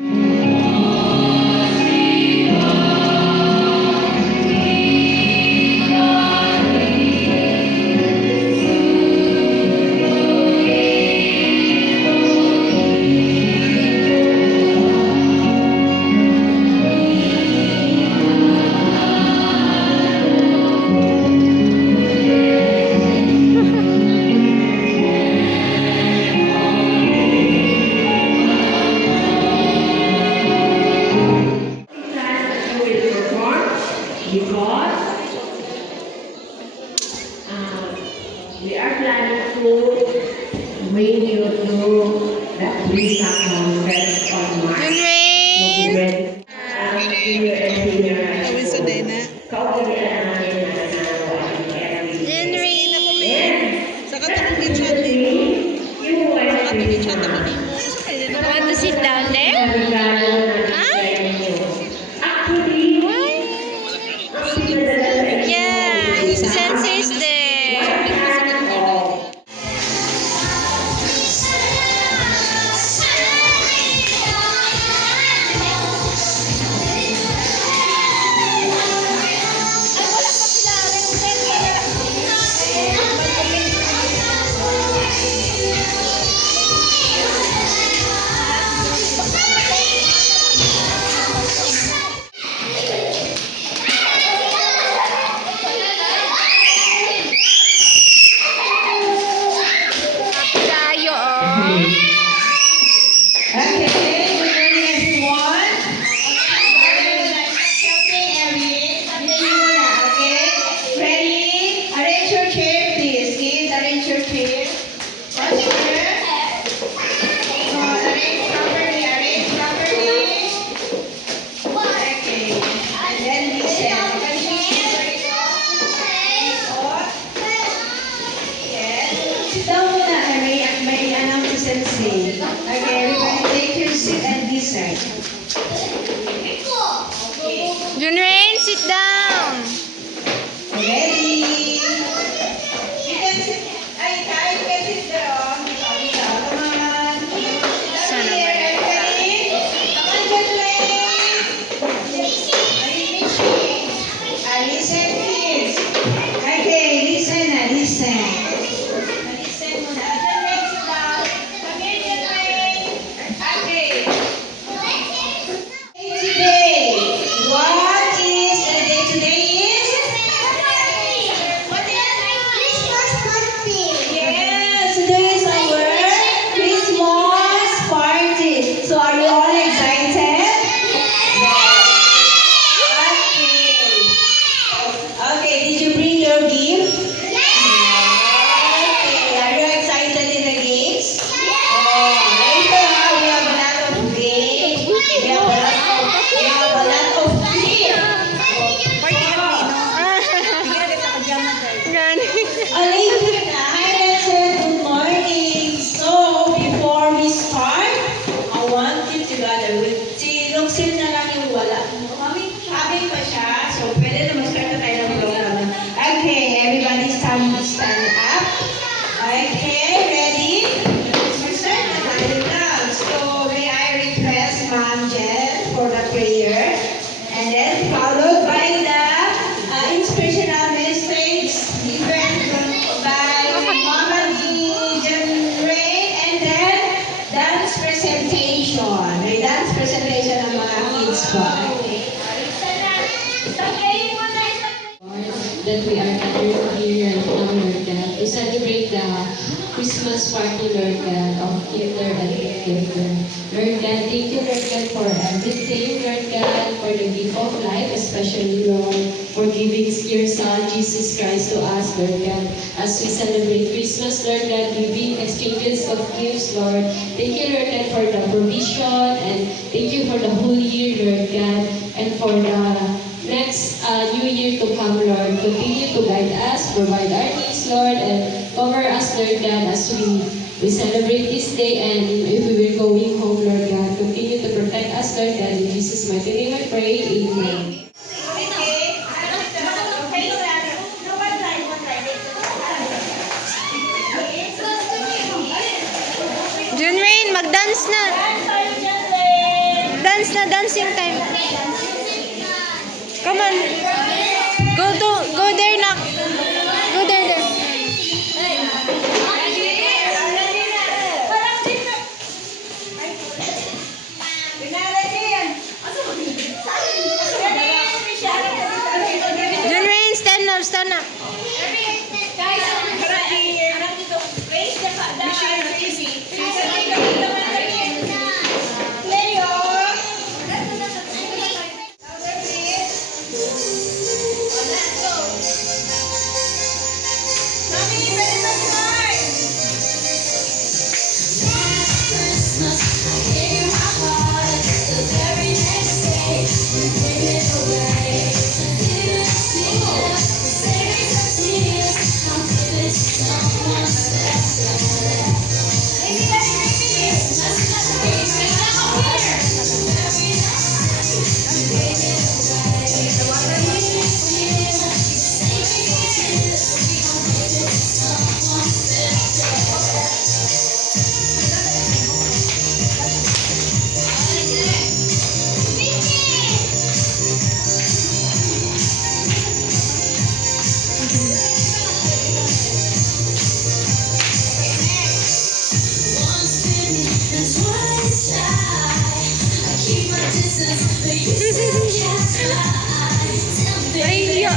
Because we are planning to bring you to the Brisa Conference on March. We'll be ready. Junior and senior. Kaukulian natin na nanalo ang Want to sit down there? Yeah, Sensei's there. Sensei. Okay, everybody take your seat and this side. Junrain, sit down. Ready? You can sit. You can sit there. Come on. Come here, everybody. Come on, Junrain. Listen, please. Okay, listen. So are you all excited? Okay, did you bring your gift? Okay, are you excited in the games? Later we have a lot of games. We have a lot of games. Later na, hi Rachel, good morning. So, before we start, I want you to gather with si Roxil na lang yung wala. Happy pa siya. So, pwede na mag-start na tayo ng program. Okay, everybody stand up. Okay, ready? Start na tayo na. So, may I request Ma'am Jen for the prayer. And then, followed by the inspirational message given by Mama Junrain. And then, dance presentation. May dance presentation ng mga kids ko. That we are gathered here now, Lord God, to celebrate the Christmas party, Lord God, of Hitler and Hitler. Lord God, thank you, Lord God, for everything, Lord God, for the gift of life, especially, Lord, for giving your Son, Jesus Christ, to us, Lord God, as we celebrate Christmas, Lord God, giving exchanges of gifts, Lord. Thank you, Lord God, for the provision, and thank you for the whole year, Lord God, and for the next new year to come, Lord. Continue to guide us, provide our needs, Lord, and cover us, Lord God, as we celebrate this day, and if we were going home, Lord God, continue to protect us, Lord God. In Jesus' mighty name I pray, amen. Junrain, mag-dance na. Tapos na dancing time. Come on. Go there, Nak. Go there. Junrain, stand up. Ay,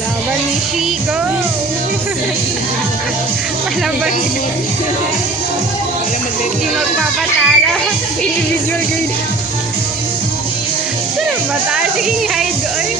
laban ni Shigo. Malaban ni Hindi magpapatalo. Individual grade. Sino ba tayo? Sige, hide doon.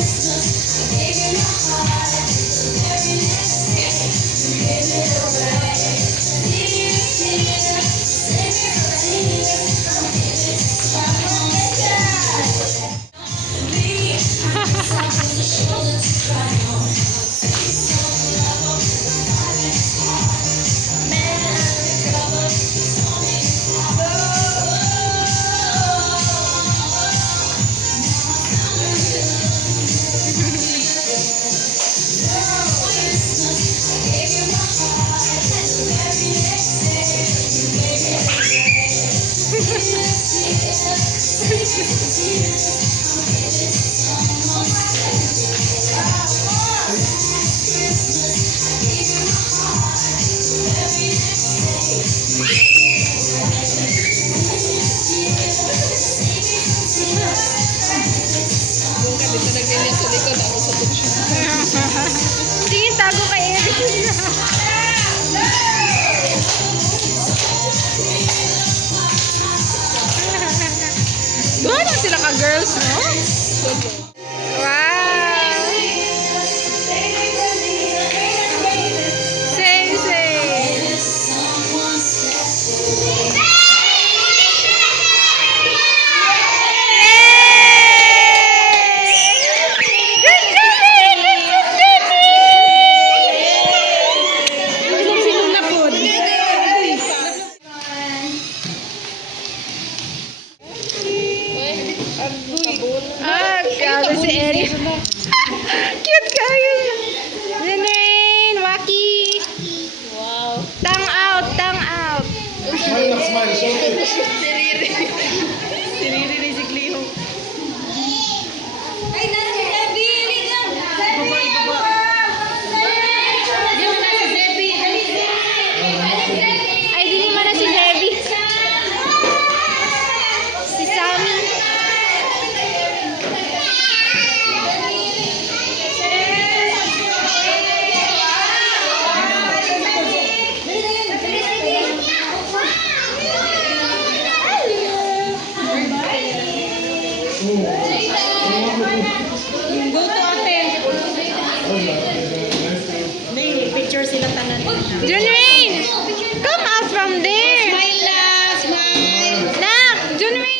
Tingin tago kay Erin. Doon lang sila ka-girls, no? Wow! Same. Grabe si Eric. Cute kayo. Junrain, Waki. Wow. Tang out. Smile, show it. Siriri rin si Cleo. Ay, nasa Debbie! Ay, dili man na si Debbie. Si Sammy. Go to attend. May picture sila tanan. Junrain, come out from there. Smile na, smile. Nak, Junrain.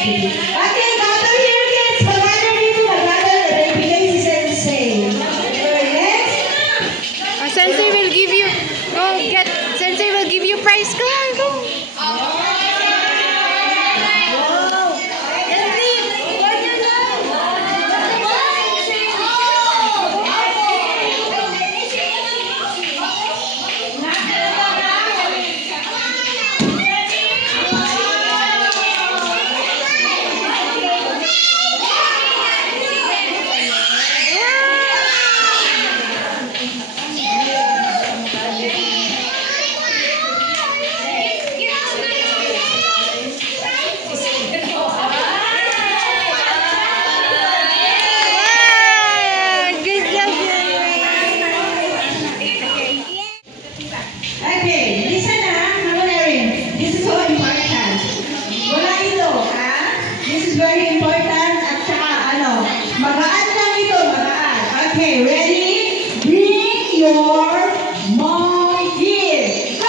Okay, gather here kids. Mag-gather dito. Mag-gather. Ibigay si Sensei. Okay, next. Sensei will give you. Go get. Sensei will give you prize. Go on, go. Wow! Good job, Okay, listen na, mga Erin. This is so important. Wala ito, ha? This is very important at saka magaan lang ito, magaan. Okay, ready? Bring your mom here. Go!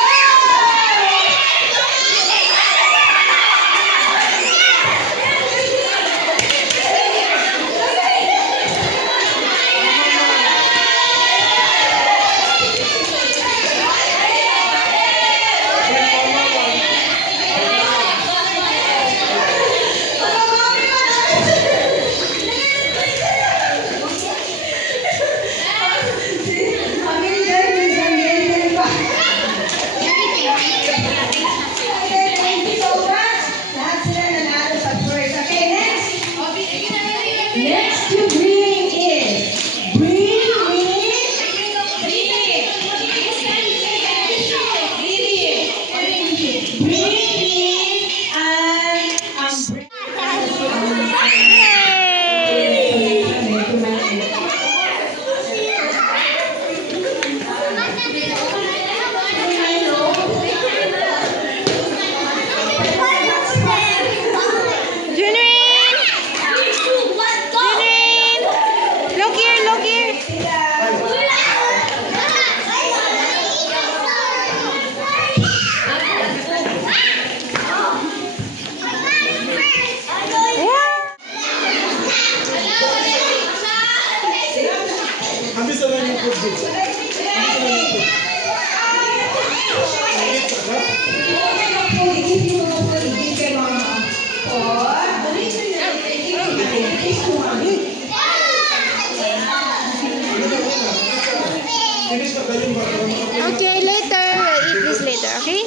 Next to bring is bring me and Junwin! Junwin! Look here, look here. Wow! Habis na lang yung food dito. Finish na tayo ba? Okay, later. We'll eat this later, okay?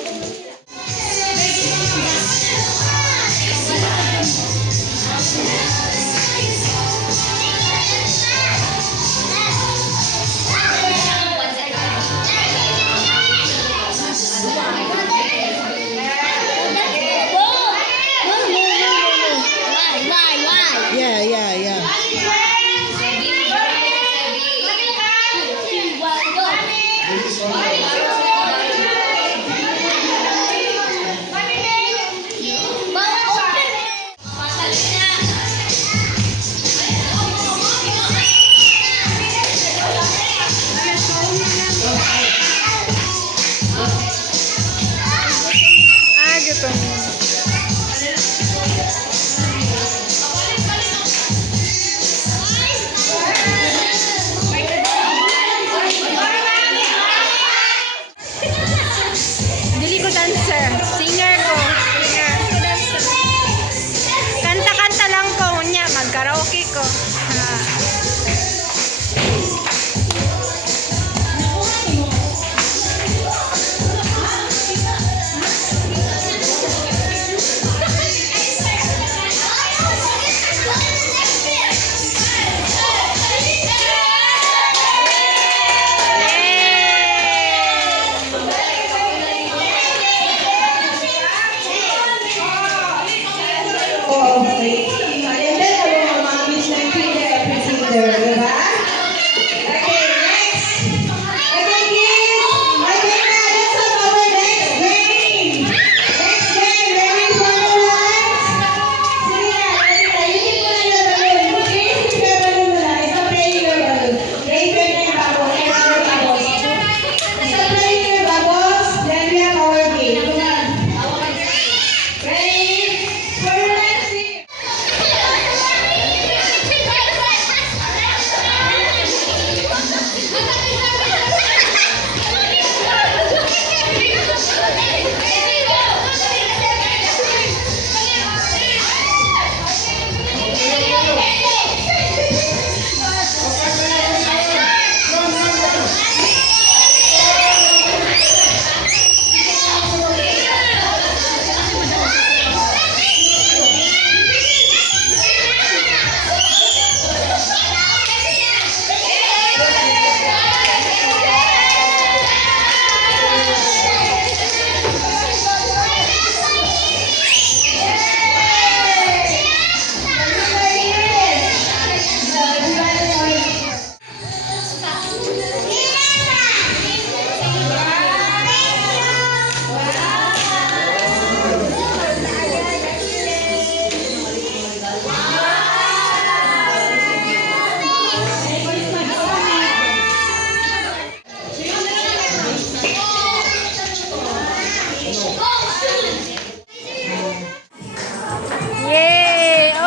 Thank you.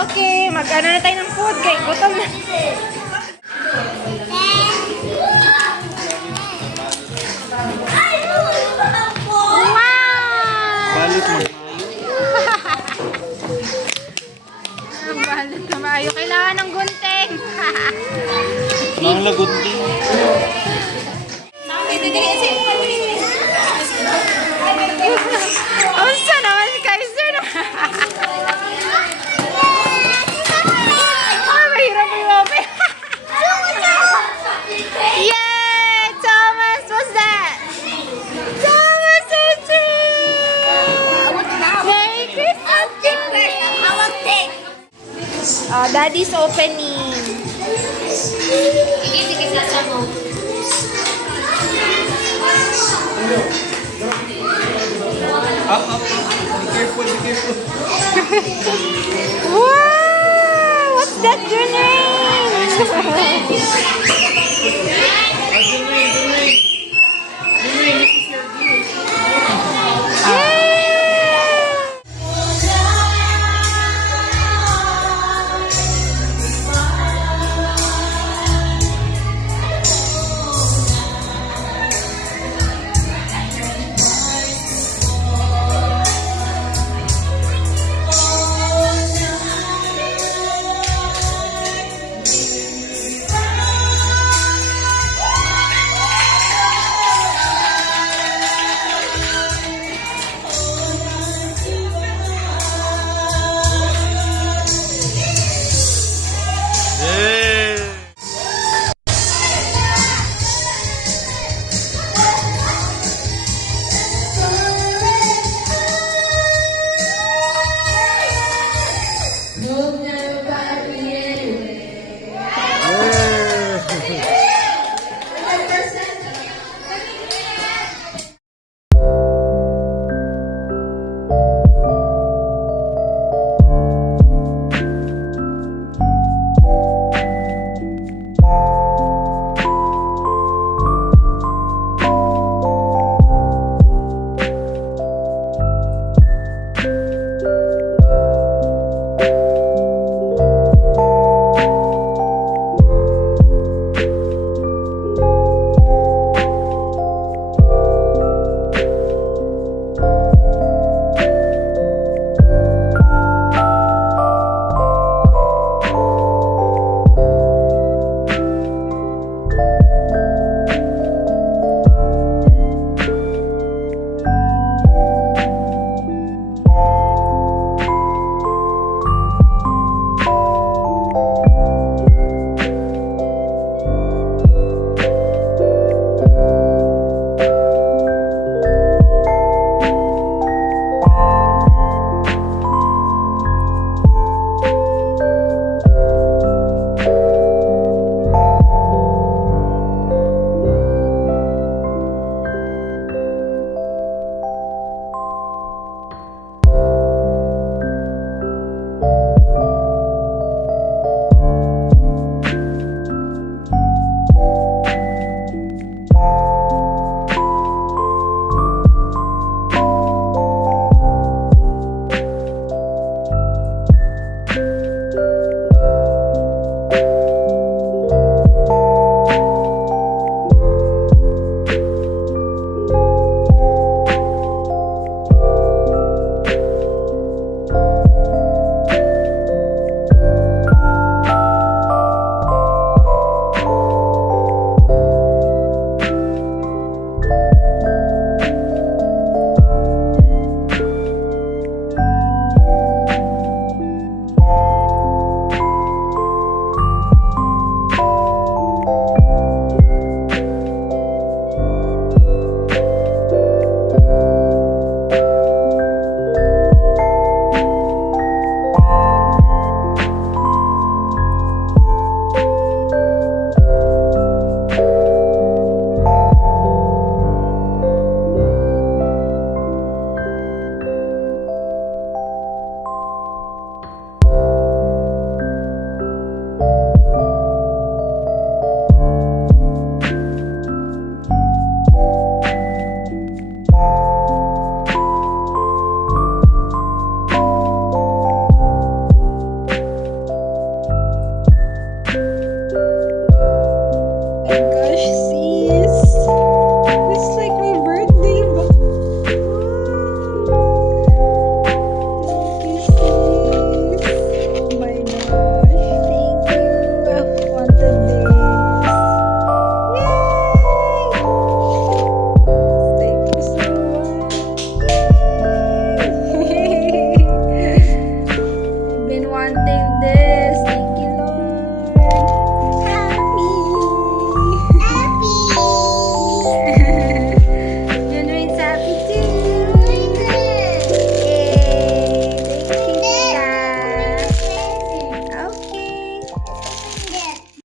Okay, mag-ano na tayo ng food. Kay gutom na. Wow! Balit mo. Ang balit na maayo. Kailangan ng gunting. Ang lagot din. Unsa naman si Kaiser na? Mahirap yung open. Yay! Thomas, what's that? Thomas, it's you! Merry Christmas, Daddy's opening. Be careful. Wow! What's that, Junrain? Good